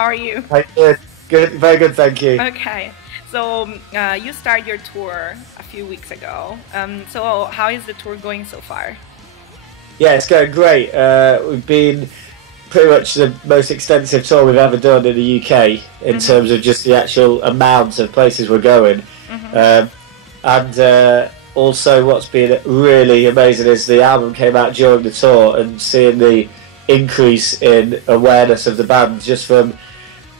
How are you? Hi, good, good, very good, thank you. Okay, so you started your tour a few weeks ago. So how is the tour going so far? Yeah, it's going great. We've been pretty much the most extensive tour we've ever done in the UK in terms of just the actual amount of places we're going. And also what's been really amazing is the album came out during the tour, and seeing the increase in awareness of the band just from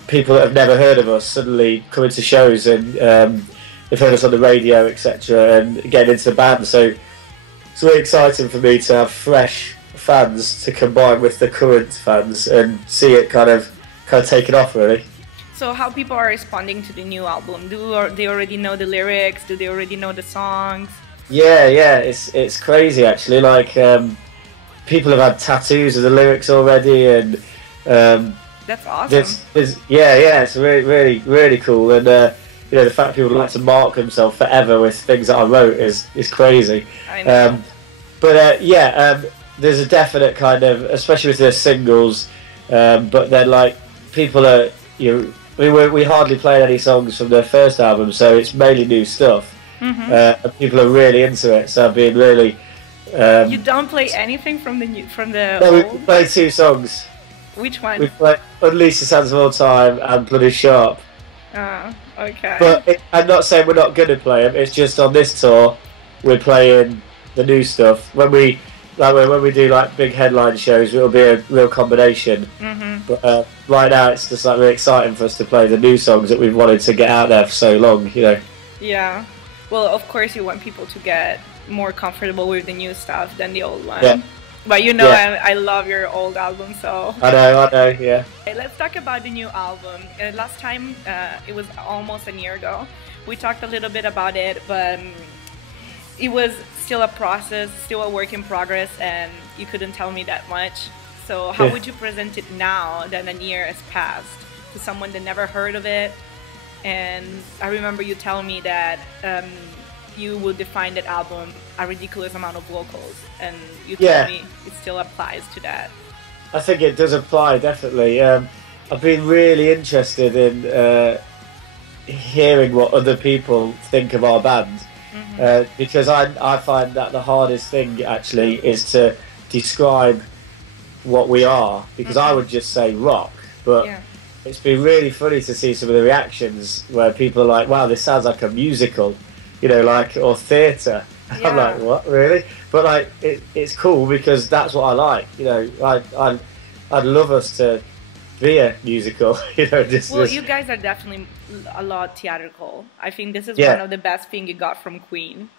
people that have never heard of us suddenly coming to shows, and they've heard us on the radio, etc., and getting into the band. So it's really exciting for me to have fresh fans to combine with the current fans and see it kind of taken off, really. So how people are responding to the new album? Do they already know the lyrics? Do they already know the songs? Yeah, it's crazy actually. Like people have had tattoos of the lyrics already, and that's awesome. Yeah, it's really cool. And you know, the fact people like to mark themselves forever with things that I wrote is crazy. I know. There's a definite kind of, especially with the singles, but then like people are, you know, we hardly played any songs from their first album, so it's mainly new stuff. And people are really into it, so I've been really. You don't play anything from the No, old? we played 2 songs. Which one? We played Unleash the Sands of All Time and Bloody Sharp. Okay. But I'm not saying we're not going to play them. It's just on this tour we're playing the new stuff. When we do like big headline shows, it'll be a real combination. But right now it's just like really exciting for us to play the new songs that we've wanted to get out there for so long, you know. Yeah. Well, of course you want people to get more comfortable with the new stuff than the old one. Yeah. But you know, Yeah. I love your old album, so. I know, yeah. Okay, let's talk about the new album. Last time, it was almost a year ago, we talked a little bit about it, but it was still a process, still a work in progress, and you couldn't tell me that much. So how would you present it now that a year has passed to someone that never heard of it? And I remember you telling me that you would define that album a ridiculous amount of vocals, and you told me it still applies to that. I think it does apply, definitely. I've been really interested in hearing what other people think of our band, because I find that the hardest thing actually is to describe what we are, because I would just say rock, but it's been really funny to see some of the reactions where people are like, wow, this sounds like a musical, you know, like, or theatre. I'm like, what, really? But like, it's cool because that's what I like, you know. I'd love us to be a musical, you know. You guys are definitely a lot theatrical. I think this is one of the best things you got from Queen.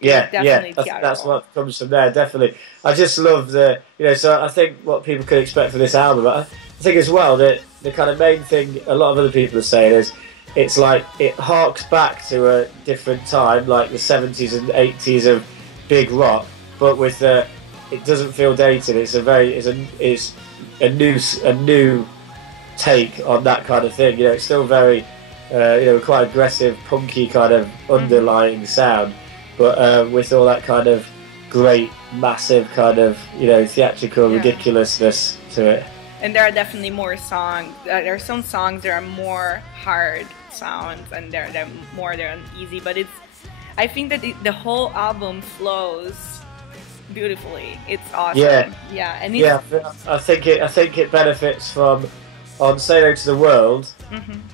That's what comes from there, definitely. I just love the, you know, so I think what people could expect from this album, I think as well that the kind of main thing a lot of other people are saying is it's like it harks back to a different time, like the 70s and 80s of big rock, but with it doesn't feel dated. It's a new take on that kind of thing. You know, it's still very you know, quite aggressive, punky kind of underlying sound, but with all that kind of great, massive kind of, you know, theatrical ridiculousness to it. And there are definitely more songs. There are some songs that are more hard sounds, and they're easy. But I think that the whole album flows beautifully. It's awesome. I think it benefits from on Say No to the World.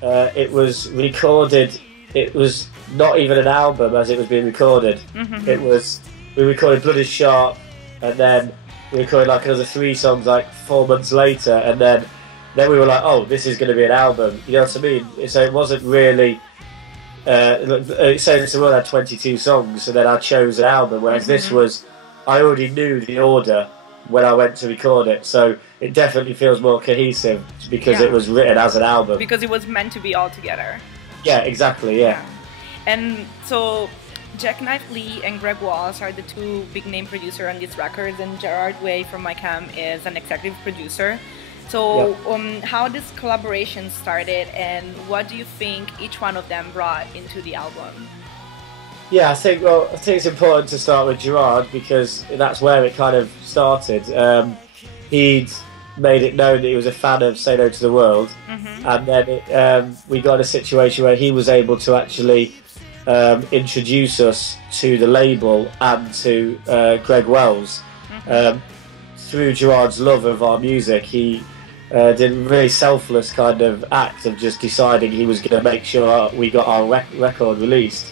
It was recorded. It was not even an album as it was being recorded. We recorded Bloody Sharp, and then we recorded like another 3 songs like 4 months later, and then we were like, oh, this is going to be an album. You know what I mean? So it wasn't really. Say No to the World had 22 songs, so then I chose an album. Whereas this was, I already knew the order when I went to record it, so it definitely feels more cohesive because it was written as an album. Because it was meant to be all together. Yeah, exactly. Yeah. And so Jacknife Lee and Greg Walls are the 2 big name producers on these records, and Gerard Way from my camp is an executive producer. So how this collaboration started, and what do you think each one of them brought into the album? Yeah, I think it's important to start with Gerard because that's where it kind of started. He'd made it known that he was a fan of Say No to the World, and then we got a situation where he was able to actually introduce us to the label and to Greg Wells. Through Gerard's love of our music, he did a really selfless kind of act of just deciding he was going to make sure we got our record released.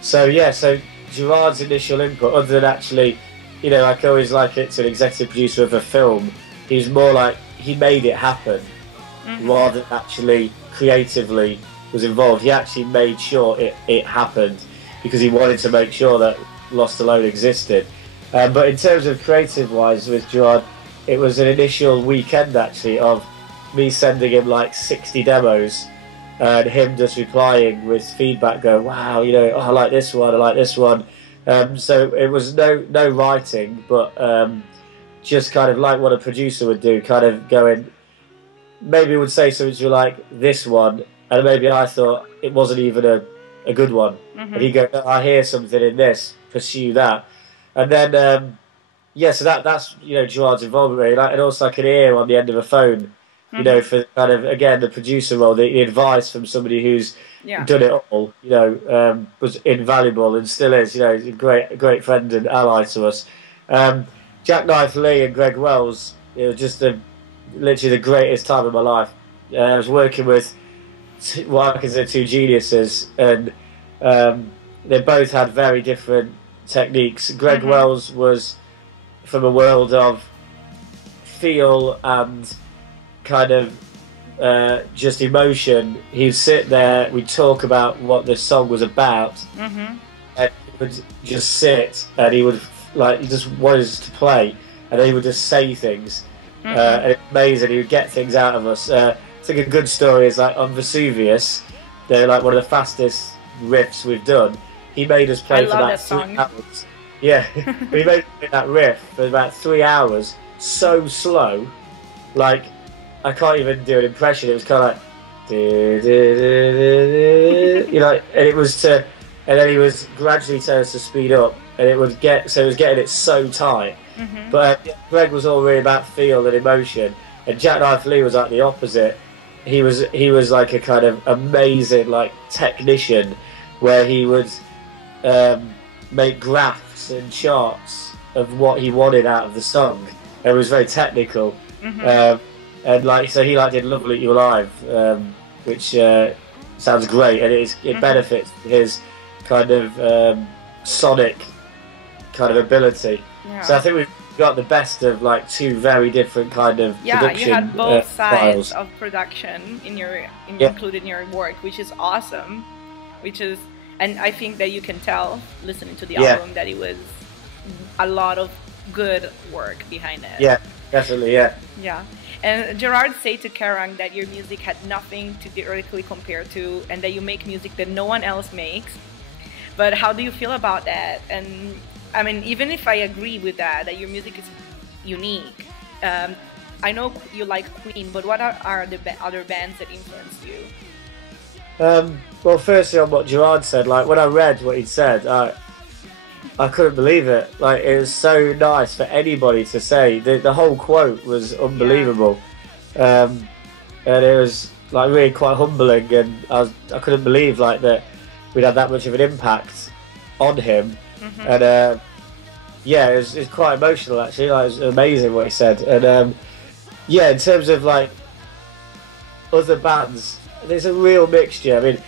So Gerard's initial input, other than actually, you know, like I always like it to an executive producer of a film, he's more like he made it happen rather than actually creatively was involved. He actually made sure it happened because he wanted to make sure that LostAlone existed. But in terms of creative wise with Gerard, it was an initial weekend actually of me sending him like 60 demos and him just replying with feedback going, wow, you know, oh, I like this one, I like this one. So it was no writing, but just kind of like what a producer would do, kind of going, maybe would say something to you like this one, and maybe I thought it wasn't even a good one. And he'd go, I hear something in this, pursue that. And then, so that's, you know, Gerard's involvement really. Like, and also I could hear on the end of a phone, you know, for kind of, again, the producer role, the advice from somebody who's done it all, you know, was invaluable and still is, you know, a great friend and ally to us. Jacknife Lee and Greg Wells, it was just literally the greatest time of my life. I was working with what I consider two geniuses, and they both had very different techniques. Greg Wells was from a world of feel and kind of just emotion. He'd sit there, we'd talk about what the song was about, and he would just sit and he would he just wanted us to play, and then he would just say things, and it's amazing. He would get things out of us. I think a good story is like on Vesuvius, they're like one of the fastest riffs we've done. He made us play for about 3 hours. Yeah, we made us play that riff for about 3 hours, so slow, like I can't even do an impression. It was kind of like, you know, and it was and then he was gradually telling us to speed up, and it would it was getting it so tight. But Greg was all really about feel and emotion, and Jacknife Lee was like the opposite. He was like a kind of amazing like technician, where he would make graphs and charts of what he wanted out of the song. And it was very technical. And like, so he like did Lovely Utilised, which sounds great, and it benefits his kind of sonic kind of ability. So I think we've got the best of like two very different kind of production. You had both sides styles of production included in your work, which is awesome. And I think that you can tell listening to the album that it was a lot of good work behind it. Yeah, definitely, Yeah. And Gerard said to Kerrang that your music had nothing to directly compare to, and that you make music that no one else makes. But how do you feel about that? And I mean, even if I agree with that your music is unique, I know you like Queen, but what are the other bands that influenced you? Well, firstly on what Gerard said, like when I read what he'd said, I couldn't believe it. Like, it was so nice for anybody to say. The whole quote was unbelievable, and it was like really quite humbling. And I couldn't believe like that we'd had that much of an impact on him. And it was quite emotional actually. Like, it was amazing what he said. And in terms of like other bands, there's a real mixture. I mean,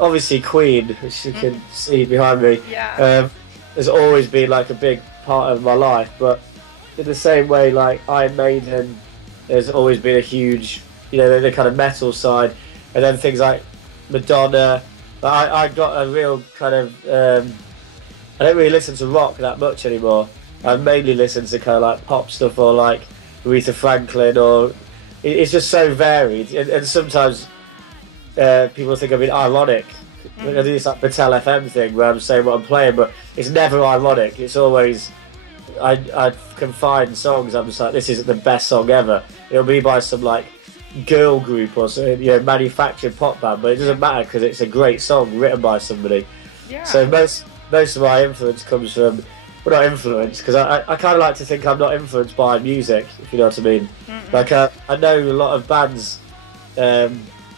obviously Queen, which you can see behind me. Has always been like a big part of my life, but in the same way, like Iron Maiden, there's always been a huge, you know, the kind of metal side, and then things like Madonna. I got a real kind of, I don't really listen to rock that much anymore. I mainly listen to kind of like pop stuff or like Aretha Franklin, or it's just so varied, and sometimes people think I'm being ironic. I do this like Patel FM thing where I'm saying what I'm playing, but it's never ironic. It's always, I can find songs I'm just like, this isn't the best song ever. It'll be by some like girl group or some, you know, manufactured pop band, but it doesn't matter because it's a great song written by somebody. So most of my influence comes from well, not influenced, because I kind of like to think I'm not influenced by music, if you know what I mean. Like I know a lot of bands, a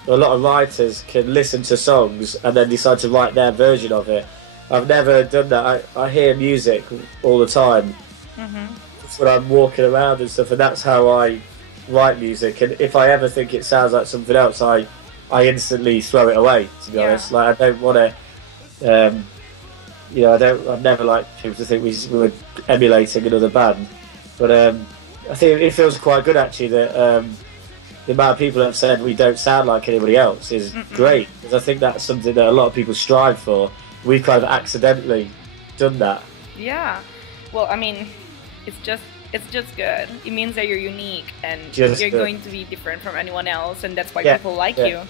lot of writers can listen to songs and then decide to write their version of it. I've never done that. I hear music all the time. It's when I'm walking around and stuff, and that's how I write music. And if I ever think it sounds like something else, I instantly throw it away, to be honest. Like, I don't want to, you know, I'd never like people to think we were emulating another band. But I think it feels quite good, actually, that the amount of people that have said we don't sound like anybody else is great. Because I think that's something that a lot of people strive for. We've kind of accidentally done that. Yeah. Well, I mean, it's just good. It means that you're unique and you're going to be different from anyone else, and that's why people like you.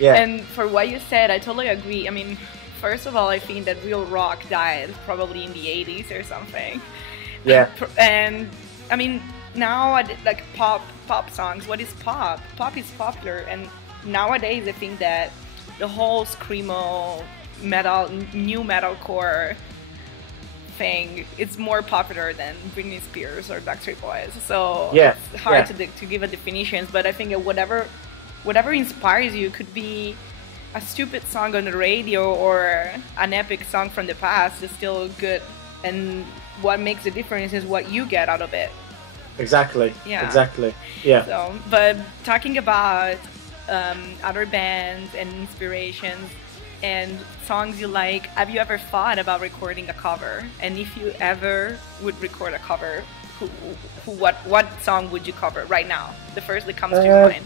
Yeah. And for what you said, I totally agree. I mean, first of all, I think that real rock died probably in the 80s or something. Yeah. And I mean, now like pop songs. What is pop? Pop is popular, and nowadays I think that the whole screamo metal, new metalcore thing, it's more popular than Britney Spears or Backstreet Boys. So it's hard to give a definition, but I think that whatever inspires you could be a stupid song on the radio or an epic song from the past is still good, and what makes the difference is what you get out of it. Exactly. Yeah. Exactly. Yeah. So, but talking about other bands and inspirations and songs you like, have you ever thought about recording a cover? And if you ever would record a cover, what song would you cover right now? The first that comes to your mind.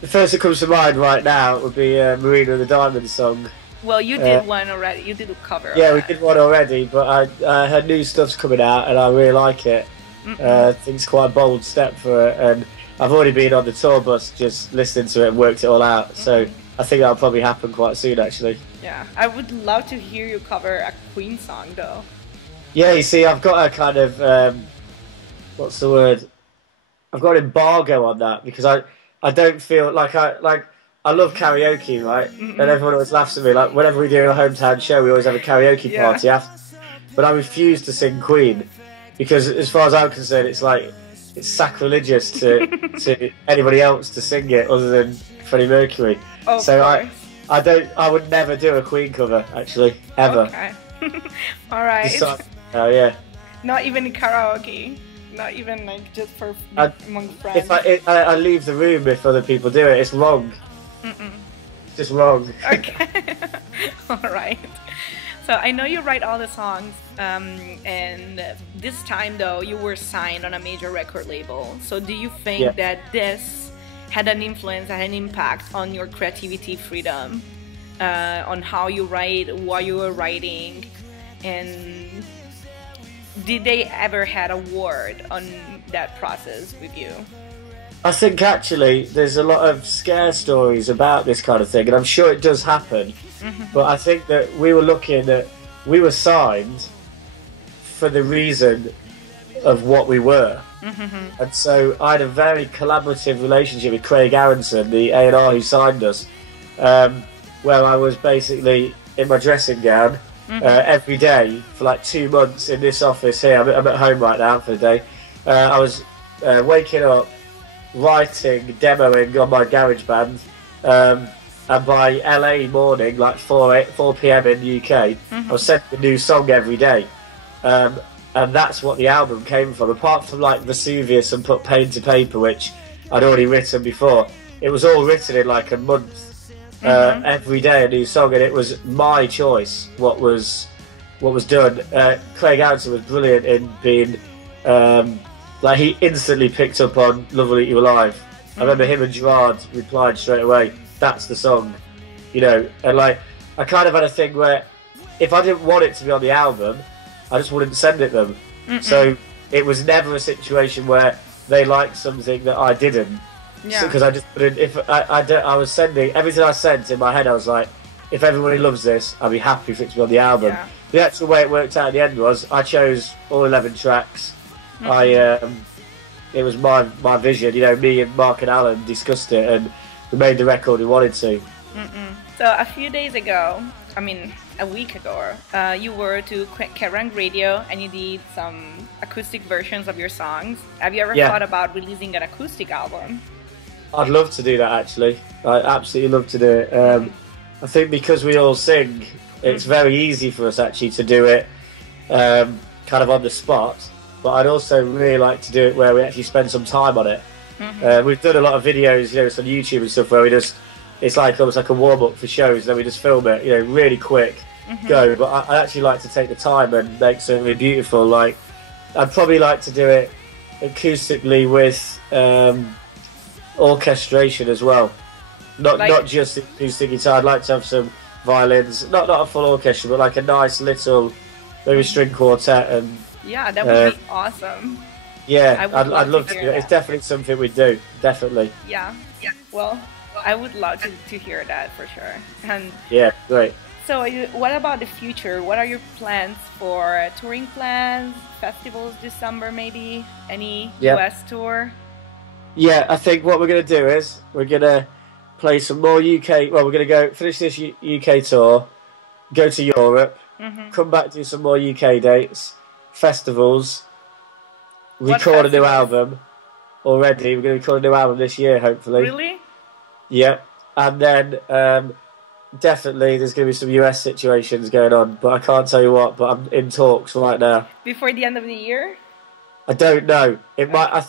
The first that comes to mind right now would be Marina and the Diamond song. Well, you did one already. You did a cover. Yeah, we did one already, but her new stuff's coming out and I really like it. I think it's quite a bold step for it, and I've already been on the tour bus just listening to it and worked it all out. So I think that'll probably happen quite soon, actually. Yeah, I would love to hear you cover a Queen song, though. Yeah, you see, I've got a kind of what's the word? I've got an embargo on that because I don't feel like I love karaoke, right? And everyone always laughs at me. Like whenever we do a hometown show, we always have a karaoke party after. But I refuse to sing Queen because, as far as I'm concerned, it's sacrilegious to anybody else to sing it other than Freddie Mercury. So I would never do a Queen cover, actually, ever. Okay. All right. Oh yeah. Not even karaoke. Not even like just for among friends. If I leave the room if other people do it, it's wrong. It's just wrong. Okay. All right. So I know you write all the songs, and this time though you were signed on a major record label. So do you think that this had an influence, had an impact on your creativity freedom, on how you write, what you were writing, and did they ever had a word on that process with you? I think actually there's a lot of scare stories about this kind of thing, and I'm sure it does happen. But I think that we were signed for the reason of what we were. And so I had a very collaborative relationship with Craig Aronson, the A&R who signed us, where I was basically in my dressing gown every day for like 2 months in this office here. I'm at home right now for the day. I was waking up, writing, demoing on my GarageBand, and by LA morning, like 4 p.m. in the UK, I was sending a new song every day. And that's what the album came from. Apart from like Vesuvius and Put Pain to Paper, which I'd already written before, it was all written in like a month. Every day a new song, and it was my choice what was done. Craig Aronson was brilliant in being like he instantly picked up on Love Will Eat You Alive. I remember him and Gerard replied straight away, that's the song, you know. And like I kind of had a thing where if I didn't want it to be on the album, I just wouldn't send it them. So it was never a situation where they liked something that I didn't. Because I just couldn't. If I was sending everything I sent in my head, I was like, if everybody loves this, I'll be happy for it to be on the album. The actual way it worked out in the end was I chose all 11 tracks. It was my vision. You know, me and Mark and Alan discussed it, and we made the record we wanted to. So a few days ago, I mean, a week ago, you were to Kerrang Radio and you did some acoustic versions of your songs. Have you ever thought about releasing an acoustic album? I'd love to do that, actually. I absolutely love to do it. I think because we all sing, it's very easy for us actually to do it kind of on the spot. But I'd also really like to do it where we actually spend some time on it. We've done a lot of videos, you know, on YouTube and stuff where we just, it's like almost like a warm-up for shows, then we just film it, you know, really quick, go. But I actually like to take the time and make something really beautiful. Like, I'd probably like to do it acoustically with orchestration as well. Not just acoustic guitar. I'd like to have some violins, not a full orchestra, but like a nice little maybe string quartet. And yeah, that would be awesome. Yeah, I'd love to do it. It's definitely something we'd do, definitely. Yeah. Well, I would love to hear that for sure. And yeah, great. So what about the future? What are your plans for touring plans, festivals this summer maybe? Any US tour? Yeah, I think what we're going to do is we're going to play some more UK. Well, we're going to go finish this UK tour, go to Europe, come back, do some more UK dates, festivals, record a new album already. We're going to record a new album this year, hopefully. Really? Yeah. And then definitely there's going to be some US situations going on, but I can't tell you what, but I'm in talks right now. Before the end of the year? I don't know. It might.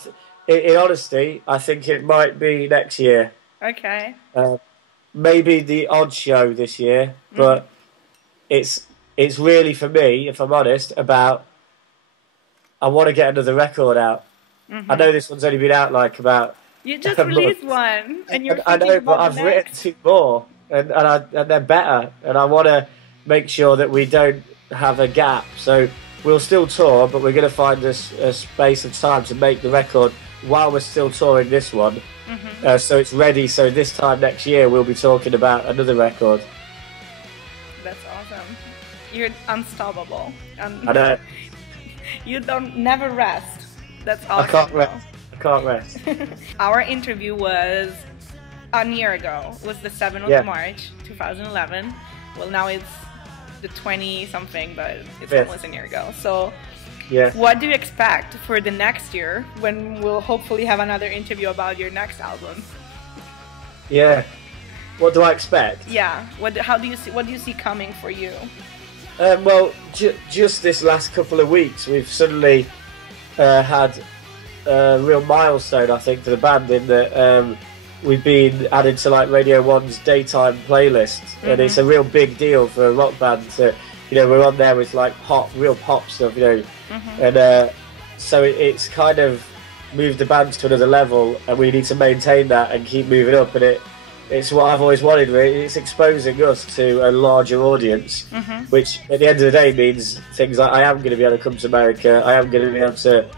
In honesty, I think it might be next year. Okay. Maybe the odd show this year, but it's really, for me, if I'm honest, about I want to get another record out. I know this one's only been out like about. You just released one, and you're. I know, but I've written 2 more, and they're better, and I want to make sure that we don't have a gap. So we'll still tour, but we're going to find a space of time to make the record while we're still touring this one. So it's ready. So this time next year, we'll be talking about another record. That's awesome. You're unstoppable. I know. You never rest. That's awesome. I can't rest. Our interview was a year ago. It was the 7th of March, 2011. Well, now it's the 20-something, but it's almost a year ago. So what do you expect for the next year when we'll hopefully have another interview about your next album? Yeah. What do I expect? Yeah. What do you see coming for you? Well, just this last couple of weeks, we've suddenly had a real milestone, I think, for the band in that we've been added to like Radio 1's daytime playlist, and it's a real big deal for a rock band to, you know, we're on there with like real pop stuff, you know, and so it's kind of moved the band to another level, and we need to maintain that and keep moving up, and it's what I've always wanted, really. It's exposing us to a larger audience, which at the end of the day means things like I am going to be able to come to America, I am going to be able to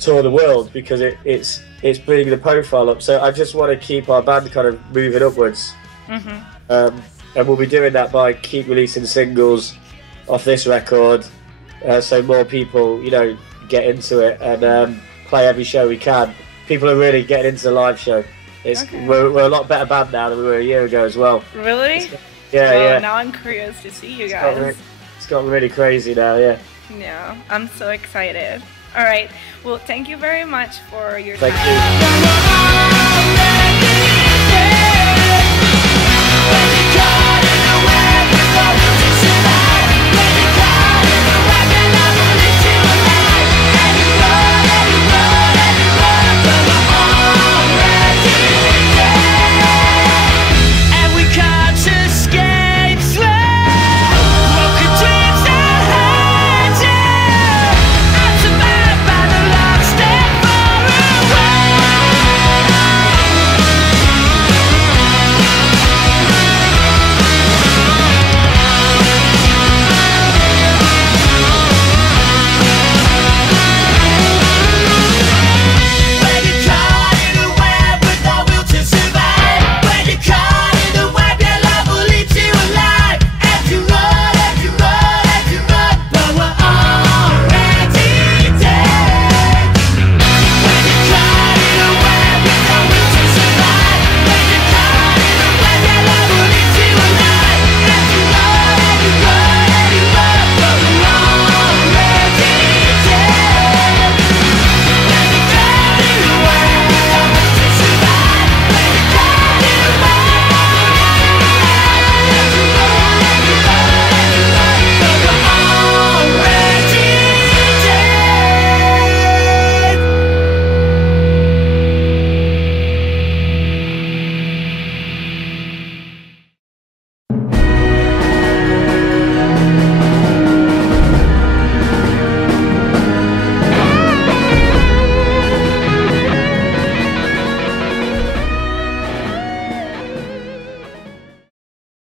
tour the world, because it's bringing the profile up. So I just want to keep our band kind of moving upwards, and we'll be doing that by keep releasing singles off this record, so more people, you know, get into it and play every show we can. People are really getting into the live show. We're a lot better band now than we were a year ago as well. Really? Yeah. Now I'm curious to see you guys. It's got really crazy now, yeah. Yeah, I'm so excited. All right. Well, thank you very much for your time. Thank you.